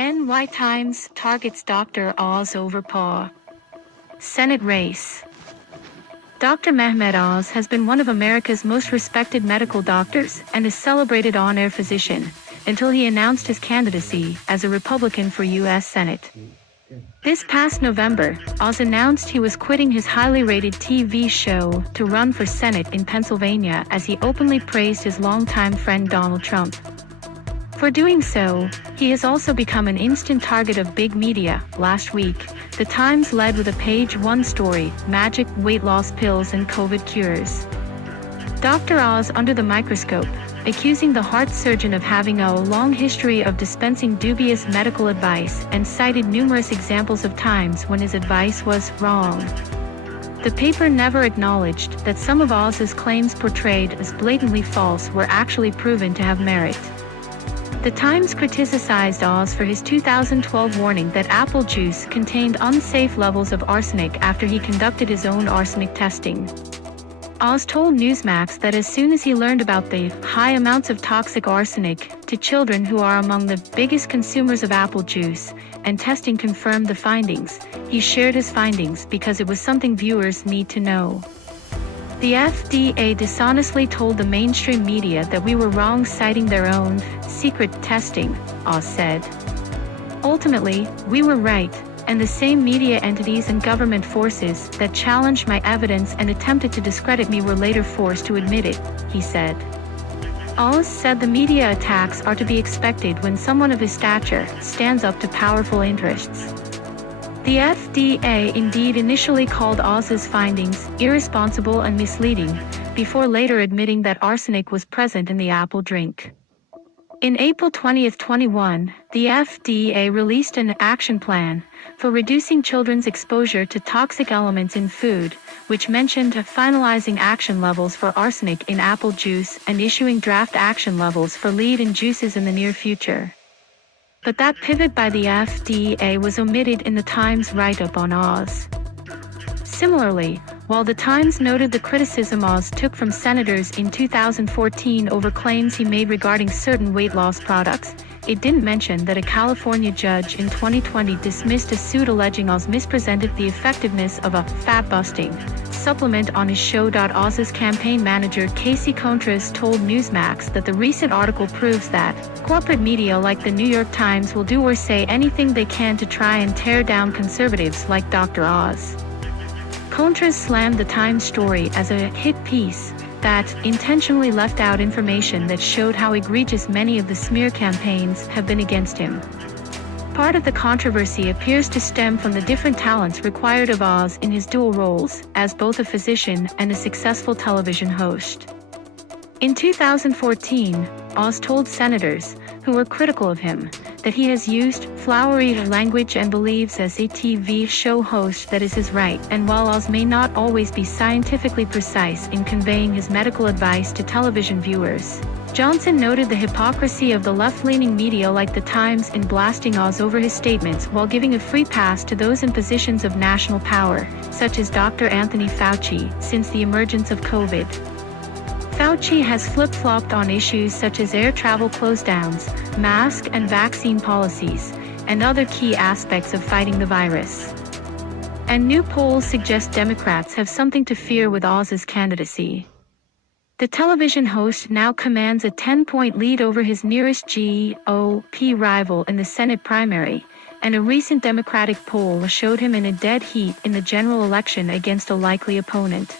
NY Times targets Dr. Oz over paw. Senate race. Dr. Mehmet Oz has been one of America's most respected medical doctors and a celebrated on-air physician until he announced his candidacy as a Republican for U.S. Senate. This past November, Oz announced he was quitting his highly rated TV show to run for Senate in Pennsylvania as he openly praised his longtime friend Donald Trump. For doing so, he has also become an instant target of big media. Last week, The Times led with a page-one story, Magic Weight Loss Pills and COVID Cures. Dr. Oz under the microscope, accusing the heart surgeon of having a long history of dispensing dubious medical advice and cited numerous examples of times when his advice was wrong. The paper never acknowledged that some of Oz's claims portrayed as blatantly false were actually proven to have merit. The Times criticized Oz for his 2012 warning that apple juice contained unsafe levels of arsenic after he conducted his own arsenic testing. Oz told Newsmax that as soon as he learned about the high amounts of toxic arsenic to children who are among the biggest consumers of apple juice, and testing confirmed the findings, he shared his findings because it was something viewers need to know. The FDA dishonestly told the mainstream media that we were wrong, citing their own secret testing, Oz said. Ultimately, we were right, and the same media entities and government forces that challenged my evidence and attempted to discredit me were later forced to admit it, he said. Oz said the media attacks are to be expected when someone of his stature stands up to powerful interests. The FDA indeed initially called Oz's findings irresponsible and misleading, before later admitting that arsenic was present in the apple drink. In April 2021, the FDA released an action plan for reducing children's exposure to toxic elements in food, which mentioned finalizing action levels for arsenic in apple juice and issuing draft action levels for lead in juices in the near future. But that pivot by the FDA was omitted in the Times write-up on Oz. Similarly, while the Times noted the criticism Oz took from senators in 2014 over claims he made regarding certain weight loss products, it didn't mention that a California judge in 2020 dismissed a suit alleging Oz misrepresented the effectiveness of a fat-busting supplement on his show. Oz's campaign manager Casey Contreras told Newsmax that the recent article proves that corporate media like the New York Times will do or say anything they can to try and tear down conservatives like Dr. Oz. Contreras slammed the Times story as a hit piece that intentionally left out information that showed how egregious many of the smear campaigns have been against him. Part of the controversy appears to stem from the different talents required of Oz in his dual roles as both a physician and a successful television host. In 2014, Oz told senators, who were critical of him, that he has used flowery language and believes as a TV show host that is his right. And while Oz may not always be scientifically precise in conveying his medical advice to television viewers, Johnson noted the hypocrisy of the left-leaning media like the Times in blasting Oz over his statements while giving a free pass to those in positions of national power, such as Dr. Anthony Fauci, since the emergence of COVID. Fauci has flip-flopped on issues such as air travel closedowns, mask and vaccine policies, and other key aspects of fighting the virus. And new polls suggest Democrats have something to fear with Oz's candidacy. The television host now commands a 10-point lead over his nearest GOP rival in the Senate primary, and a recent Democratic poll showed him in a dead heat in the general election against a likely opponent.